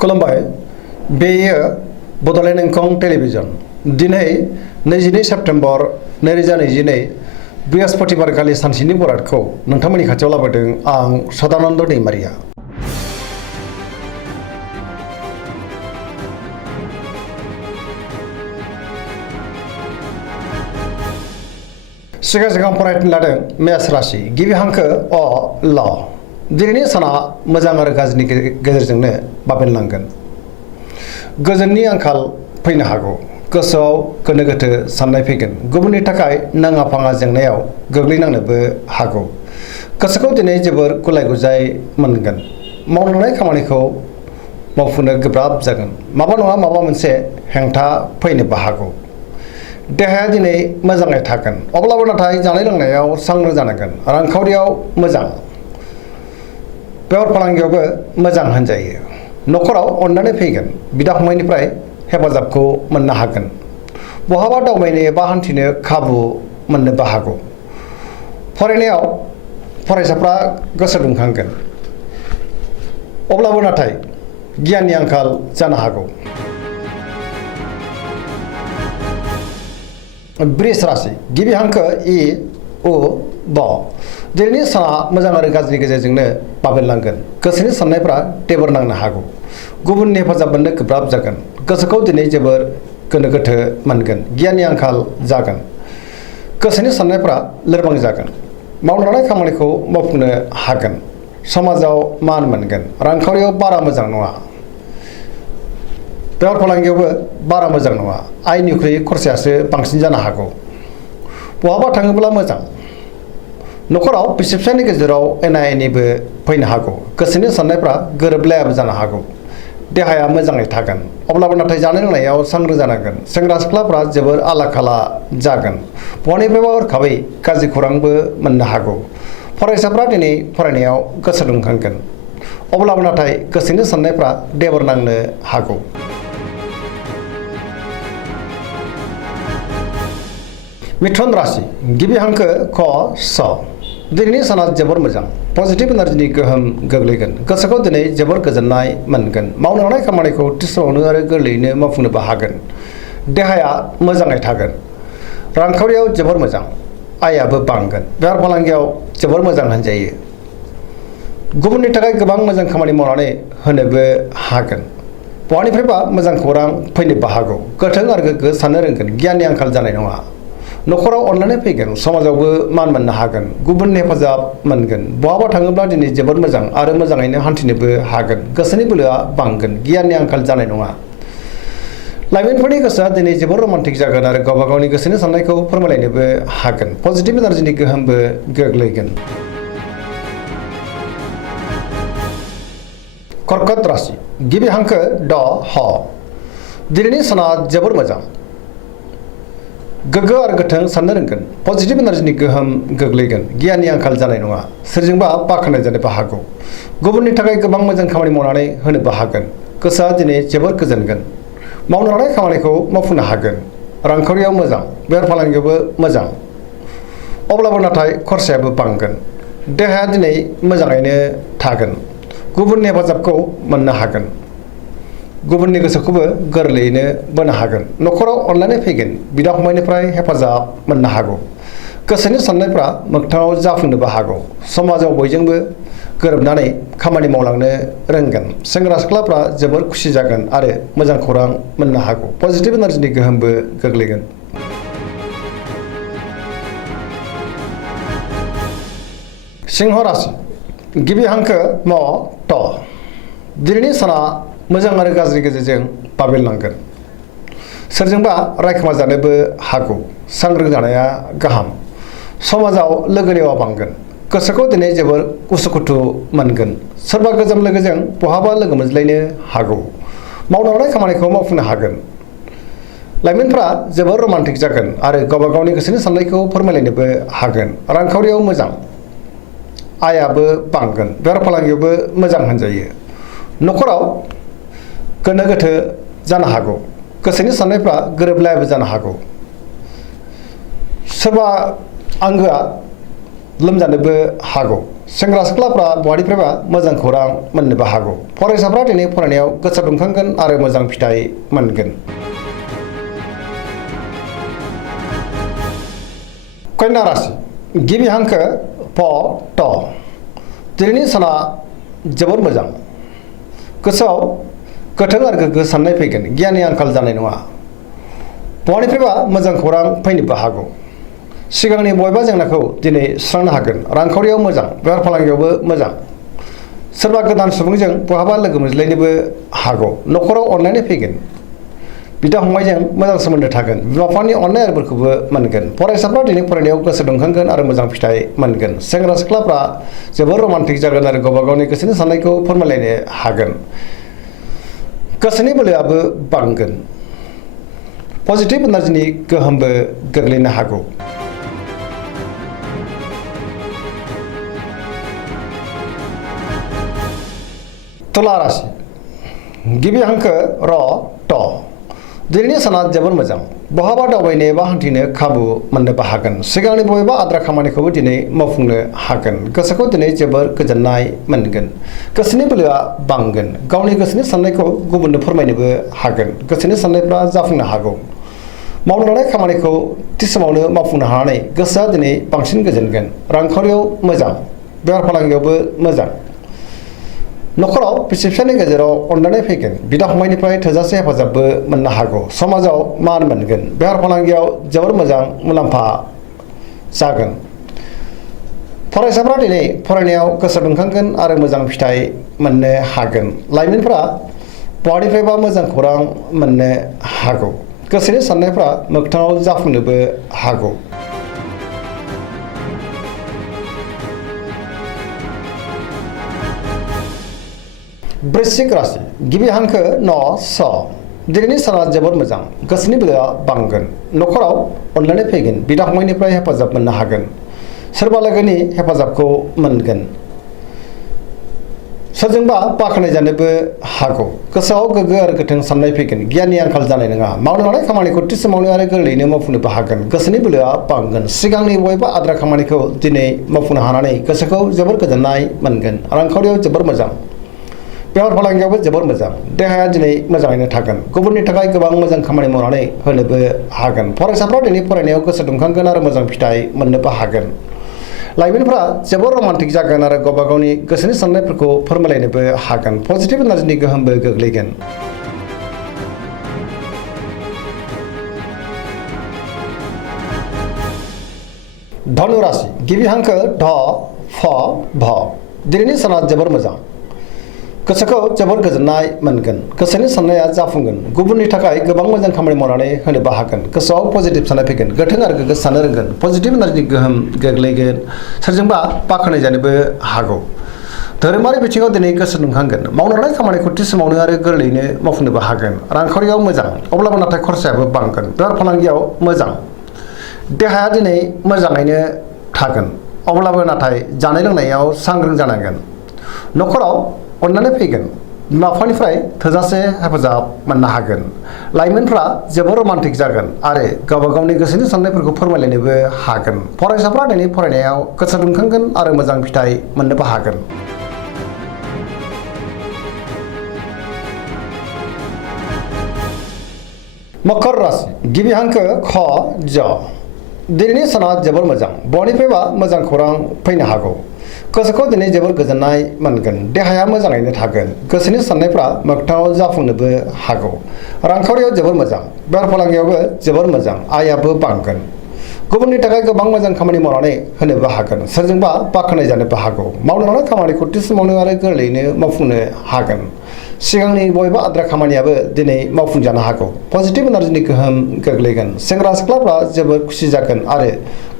खुलुमबाय बेयो बड'लेण्ड इंखं टेलिभिजन दिनै 22 सेप्तेम्बर 2022 बृहस्पतिबारखालि सानसेनि बरादखौ नोंथांमोननि खाथियाव लाबोदों आं सदानन्द दैमारिया। सिगां फरायनो लादों मेष राशि गिबि हांखो अ ल दिनैनि साना मोजां आरो गाज्रिनि गेजेरजोंनो बाबेनलांगोन। गोजोननि आंखाल फैनो हागौ, गोसोआव गोनो गोथो साननाय फैगोन, गुबुननि थाखाय नाङा फाङा जेंनायाव गोग्लैनांनोबो हागौ। गोसोखौ दिनै जोबोर गुलाय गुजाय मोनगोन, मावलांनाय खामानिखौ मावफुंनो गोब्राब जागोन, माबा नङा माबा मोनसे हेंथा फैनोबो हागौ। देहाया दिनै मोजाङै थागोन, अब्लाबो नाथाय जानाय लोंनायाव सांग्रां जानांगोन। रांखावरियाव मोजां, बेफार फालांगियावबो मोजां होनजायो। न'खराव अननानै फैगोन, बिदा फंबायनिफ्राय हेफाजाबखौ मोननो हागोन। बहाबा दावबायनो एबा हान्थिनो खाबु मोननोबो हागौ। फरायनायाव फरायसाफ्रा गोसो दुंखांगोन, अब्लाबो नाथाय गियाननि आंखाल जानो हागौ। वृष राशि गिबि हांखो इ उ ब दिनैनि साना मोजां आरो गाज्रिनि गेजेरजोंनो बाबेनलांगोन। गोसोनि साननायफ्रा टेबोर नांनो हागौ, गुबुननि हेफाजाब मोननो गोब्राब जागोन। गोसोखौ दिनै जोबोर गोनो गोथो मोनगोन, गियाननि आंखाल जागोन। गोसोनि साननायफ्रा लोरबां जागोन, मावनो लानाय खामानिखौ मावफुंनो हागोन। समाजाव मान मोनगोन, रांखावरियाव बारा मोजां नङा, बेफार फालांगियावबो बारा मोजां नङा, आयनिख्रुइ खरसायासो बांसिन जानो हागौ। बहाबा थाङोब्ला मोजां। न'खराव बिसि फिसायनि गेजेराव एना एनिबो फैनो हागौ, गोसोनि साननायफ्रा गोरोबलायाबो जानो हागौ। देहाया मोजाङै थागोन, अब्लाबो नाथाय जानाय लोंनायाव सांग्रां जानांगोन। सेंग्रा सिख्लाफ्रा जोबोर आला खाला जागोन, बहानिफ्रायबा हरखाबै गाज्रि खौरांबो मोननो हागौ। फरायसाफ्रा दिनै फरायनायाव गोसो दुंखांगोन, अब्लाबो नाथाय गोसोनि साननायफ्रा देबर नांनो हागौ। मिथुन राशि गिबि हांखो ख स दिनैनि साना जोबोर मोजां, पजिटिभ एनार्जिनि गोहोम गोग्लैगोन। गोसोखौ दिनै जोबोर गोजोननाय मोनगोन, मावनो लानाय खामानिखौ थि समावनो आरो गोरलैयैनो मावफुंनोबो हागोन। देहाया मोजाङै थागोन, रांखावरियाव जोबोर मोजां, आयाबो बांगोन। बेफार फालांगियाव जोबोर मोजां होनजायो, गुबुननि थाखाय गोबां मोजां खामानि मावनानै होनोबो हागोन। बहानिफ्रायबा मोजां खौरां फैनोबो हागौ। गोथों आरो गोग्गो साननो रोंगोन, गियाननि आंखाल जानाय नङा। न'खराव अननानै फैगोन, समाजावबो मान मोननो हागोन, गुबुननि हेफाजाब मोनगोन। बहाबा थाङोब्ला दिनै जोबोर मोजां आरो मोजाङैनो हान्थिनोबो हागोन। गोसोनि बोलोआ बांगोन, गियाननि आंखाल जानाय नङा। लाइमोनफोरनि गोसोआ दिनै जोबोर रमान्टिक जागोन आरो गावबा गावनि गोसोनि साननायखौ फोरमायलायनोबो हागोन। पजिटिभ एनार्जिनि गोहोमबो गोग्लैगोन। कर्कट राशि गिबि हांखो ड ह दिनैनि साना जोबोर मोजां, गोग्गो आरो गोथों साननो रोंगोन, पजिटिभ एनार्जिनि गोहोम गोग्लैगोन। गियाननि आंखाल जानाय नङा, सोरजोंबा बाख्नाय जानोबो हागौ। गुबुननि थाखाय गोबां मोजां खामानि मावनानै होनोबो हागोन। गोसोआ दिनै जोबोर गोजोनगोन, मावनो लानाय खामानिखौ मावफुंनो हागोन। रांखावरियाव मोजां, बेफार फालांगियावबो मोजां, अब्लाबो नाथाय खरसायाबो बांगोन। देहाया दिनै मोजाङैनो थागोन, गुबुननि हेफाजाबखौ मोननो हागोन, गुबुननि गोसोखौबो गोरलैयैनो बोनो हागोन। न'खराव अननानै फैगोन, बिदा फंबायनिफ्राय हेफाजाब मोननो हागौ। गोसोनि साननायफ्रा मोगथाङाव जाफुंनोबो हागौ। समाजाव बयजोंबो गोरोबनानै खामानि मावलांनो रोंगोन। सेंग्रा सिख्लाफ्रा जोबोर खुसि जागोन आरो मोजां खौरां मोननो हागौ। पजिटिभ एनार्जिनि गोहोमबो गोग्लैगोन। सिंह राशि गिबि हांखो म ट दिनैनि साना मोजां आरो गाज्रिनि गेजेरजों बाबेनलांगोन। सोरजोंबा रायखोमा जानोबो हागौ, सांग्रां जानाया गाहाम। समाजाव लोगो लेवा बांगोन, गोसोखौ दिनै जोबोर उसुखुथु मोनगोन। सोरबा गोजाम लोगोजों बहाबा लोगो मोनज्लायनो हागौ। मावनो लानाय खामानिखौ मावफुंनो हागोन। लाइमोनफ्रा जोबोर रमान्टिक जागोन आरो गावबा गावनि गोसोनि साननायखौ फोरमायलायनोबो हागोन। रांखावरियाव मोजां, आयाबो बांगोन, बेफार फालांगियावबो मोजां होनजायो। न'खराव गोनो गोथो जानो हागौ, गोसोनि साननायफ्रा गोरोबलायाबो जानो हागौ। सोरबा आंगोआ लोमजानोबो हागौ। सेंग्रा सिख्लाफ्रा बहानिफ्रायबा मोजां खौरां मोननोबो हागौ फरायसाफ्रा दिनै फरायनायाव गोसो दुंखांगोन आरो मोजां फिथाइ मोनगोन। कन्या राशि गिबि हांखो प ट दिनैनि साना जोबोर मोजां गोसोआव गोथों आरो गोग्गो साननाय फैगोन गियाननि आंखाल जानाय नङा बहानिफ्रायबा मोजां खौरां फैनोबो हागौ सिगांनि बबेबा जेंनाखौ दिनै सुस्रांनो हागोन रांखावरियाव मोजां बेफार फालांगियावबो मोजां सोरबा गोदान सुबुंजों बहाबा लोगो मोनज्लायनोबो हागौ न'खराव अनलायनाय फैगोन बिदा फंबायजों मोजां सोमोन्दो थागोन बिमा बिफानि अननाय आरो बोरखौबो मोनगोन फरायसाफ्रा दिनै फरायनायाव गोसो दुंखांगोन आरो मोजां फिथाइ मोनगोन सेंग्रा सिख्लाफ्रा जोबोर रमान्टिक जागोन आरो गावबा गावनि गोसोनि साननायखौ फोरमायलायनो हागोन गोसोनि बोलोआबो बांगोन पजिटिभ एनार्जिनि गोहोमबो गोग्लैनो हागौ। तुला राशि गिबि हांखो र ट दिनैनि साना जोबोर मोजां बहाबा दावबायनो एबा हान्थिनो खाबु मोननोबो हागोन सिगांनि बबेबा आद्रा खामानिखौबो दिनै मावफुंनो हागोन गोसोखौ दिनै जोबोर गोजोननाय मोनगोन गोसोनि बोलोआ बांगोन गावनि गोसोनि साननायखौ गुबुननो फोरमायनोबो हागोन गोसोनि साननायफ्रा जाफुंनो हागौ मावनो लानाय खामानिखौ थि समावनो मावफुंनो हानानै गोसोआ दिनै बांसिन गोजोनगोन रांखावरियाव मोजां बेफार फालांगियावबो मोजां न'खराव बिसि फिसायनि गेजेराव अनलायनाय फैगोन बिदा फंबायनिफ्राय थोजासे हेफाजाबबो मोननो हागौ समाजाव मान मोनगोन बेफार फालांगियाव जोबोर मोजां मुलाम्फा जागोन फरायसाफ्रा दिनै फरायनायाव गोसो दुंखांगोन आरो मोजां फिथाइ मोननो हागोन लाइमोनफ्रा बहानिफ्रायबा मोजां खौरां मोननो हागौ गोसोनि साननायफ्रा मोगथाङाव जाफुंनोबो हागौ। वृश्चिक राशि गिबि हांखो न स दिनैनि साना जोबोर मोजां गोसोनि बोलोआ बांगोन न'खराव अनलायनाय फैगोन बिदा फंबायनिफ्राय हेफाजाब मोननो हागोन सोरबा लोगोनि हेफाजाबखौ मोनगोन सोरजोंबा बाख्नाय जानोबो हागौ गोसोआव गोग्गो आरो गोथों साननाय फैगोन गियाननि आंखाल जानाय नङा मावनो लानाय खामानिखौ थि समावनो आरो गोरलैयैनो मावफुंनोबो हागोन गोसोनि बोलोआ बांगोन सिगांनि बबेबा आद्रा खामानिखौ दिनै मावफुंनो हानानै गोसोखौ जोबोर गोजोननाय मोनगोन रांखावरियाव जोबोर मोजां बेफार फालांगियावबो जोबोर मोजां देहाया दिनै मोजाङैनो थागोन गुबुननि थाखाय गोबां मोजां खामानि मावनानै होनोबो हागोन फरायसाफ्रा दिनै फरायनायाव गोसो दुंखांगोन आरो मोजां फिथाइ मोननोबो हागोन लाइमोनफ्रा जोबोर रमान्टिक जागोन आरो गावबा गावनि गोसोनि साननायफोरखौ फोरमायलायनोबो हागोन पजिटिभ एनार्जिनि गोहोमबो गोग्लैगोन। धनु राशि गिबि हांखो ध फ भ दिनैनि साना जोबोर मोजां गोसोखौ जोबोर गोजोननाय मोनगोन गोसोनि साननाया जाफुंगोन गुबुननि थाखाय गोबां मोजां खामानि मावनानै होनोबो हागोन गोसोआव पजिटिभ साननाय फैगोन गोथों आरो गोग्गो साननो रोंगोन पजिटिभ एनार्जिनि गोहोम गोग्लैगोन सोरजोंबा बाख्नाय जानोबो हागौ धोरोमारि बिथिङाव दिनै गोसो दुंखांगोन मावनो लानाय खामानिखौ थि समावनो आरो गोरलैयैनो मावफुंनोबो हागोन रांखावरियाव मोजां अब्लाबो नाथाय खरसायाबो बांगोन बेफार फालांगियाव मोजां देहाया दिनै मोजाङैनो थागोन अब्लाबो नाथाय जानाय लोंनायाव सांग्रां जानांगोन न'खराव अननानै फैगोन बिमा बिफानिफ्राय थोजासे हेफाजाब मोननो हागोन लाइमोनफ्रा जोबोर रमान्टिक जागोन आरो गावबा गावनि गोसोनि साननायफोरखौ फोरमायलायनोबो हागोन फरायसाफ्रा दिनै फरायनायाव गोसो दुंखांगोन आरो मोजां फिथाइ मोननोबो हागोन। मकर राशि गिबि हांखो ख ज दिनैनि साना जोबोर मोजां बयनिफ्रायबा मोजां खौरां फैनो हागौ गोसोखौ दिनै जोबोर गोजोननाय मोनगोन देहाया मोजाङैनो थागोन गोसोनि साननायफ्रा मोगथाङाव जाफुंनोबो हागौ रांखावरियाव जोबोर मोजां बेफार फालांगियावबो जोबोर मोजां आयाबो बांगोन गुबुननि थाखाय गोबां मोजां खामानि मावनानै होनोबो हागोन सोरजोंबा बाख्नाय जानोबो हागौ मावनो लानाय खामानिखौ थि समावनो आरो गोरलैयैनो मावफुंनो हागोन सिगांनि बबेबा आद्रा खामानियाबो दिनै मावफुंजानो हागौ पजिटिभ एनार्जिनि गोहोम गोग्लैगोन सेंग्रा सिख्लाफ्रा जोबोर खुसि जागोन आरो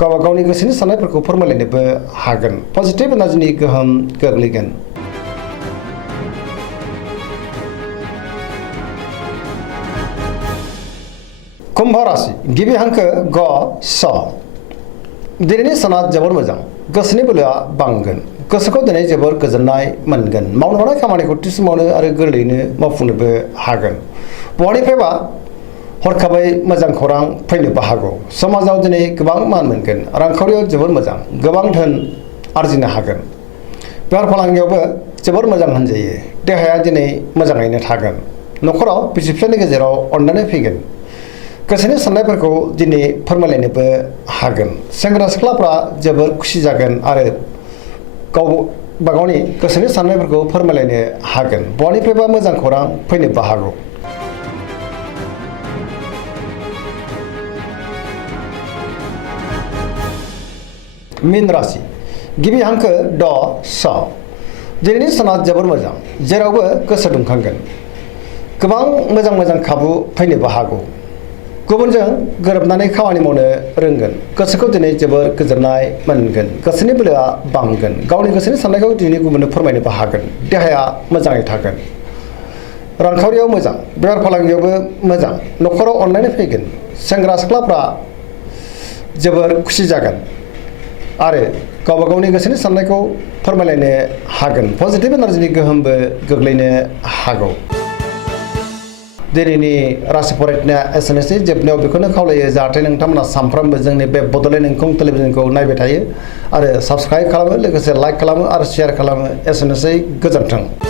गावबा गावनि गोसोनि साननायफोरखौ फोरमायलायनोबो हागोन पजिटिभ एनार्जिनि गोहोम गोग्लैगोन। कुम्भ राशि गिबि हांखो ग स दिनैनि साना जोबोर मोजां गोसोनि बोलोआ बांगोन गोसोखौ दिनै जोबोर गोजोननाय मोनगोन मावनो लानाय खामानिखौ थि समावनो आरो गोरलैयैनो मावफुंनोबो हागोन बहानिफ्रायबा हरखाबै मोजां खौरां फैनोबो हागौ समाजाव दिनै गोबां मान मोनगोन रांखावरियाव जोबोर मोजां गोबां धोन आरजिनो हागोन बेफार फालांगियावबो जोबोर मोजां होनजायो। देहाया दिनै मोजाङैनो थागोन। न'खराव बिसि फिसायनि गेजेराव अनलायनाय फैगोन। गोसोनि साननायफोरखौ दिनै फोरमायलायनोबो हागोन। सेंग्रा सिख्लाफ्रा जोबोर खुसि जागोन आरो गावबा गावनि गोसोनि साननायफोरखौ फोरमायलायनो हागोन। बहानिफ्रायबा मोजां खौरां फैनोबो हागौ। मीन राशि गिबि हांखो ड स दिनैनि साना जोबोर मोजां। जेरावबो गोसो दुंखांगोन। गोबां मोजां खाबु फैनोबो हागौ। गुबुनजों गोरोबनानै खामानि मावनो रोंगोन। गोसोखौ दिनै जोबोर गोजोननाय मोनगोन। गोसोनि बोलोआ बांगोन। गावनि गोसोनि साननायखौ दिनै गुबुननो फोरमायनोबो हागोन। देहाया मोजाङै थागोन। रांखावरियाव मोजां। बेफार फालांगियावबो मोजां। न'खराव अनलायनाय फैगोन। सेंग्रा सिख्लाफ्रा जोबोर खुसि जागोन आरो गावबा गावनि गोसोनि साननायखौ फोरमायलायनो हागोन। पजिटिभ एनार्जिनि गोहोमबो गोग्लैनो हागौ। दिनैनि राशि फरायनाया एसेनोसै। जोबनायाव बेखौनो खावलायो जाहाथे नोंथांमोना सानफ्रोमबो जोंनि बे बड'लेण्ड इंखं टेलिभिजनखौ नायबाय थायो आरो साबस्क्राइब खालामो, लोगोसे लाइक खालामो आरो शेयार खालामो। एसेनोसै, गोजोन्थों।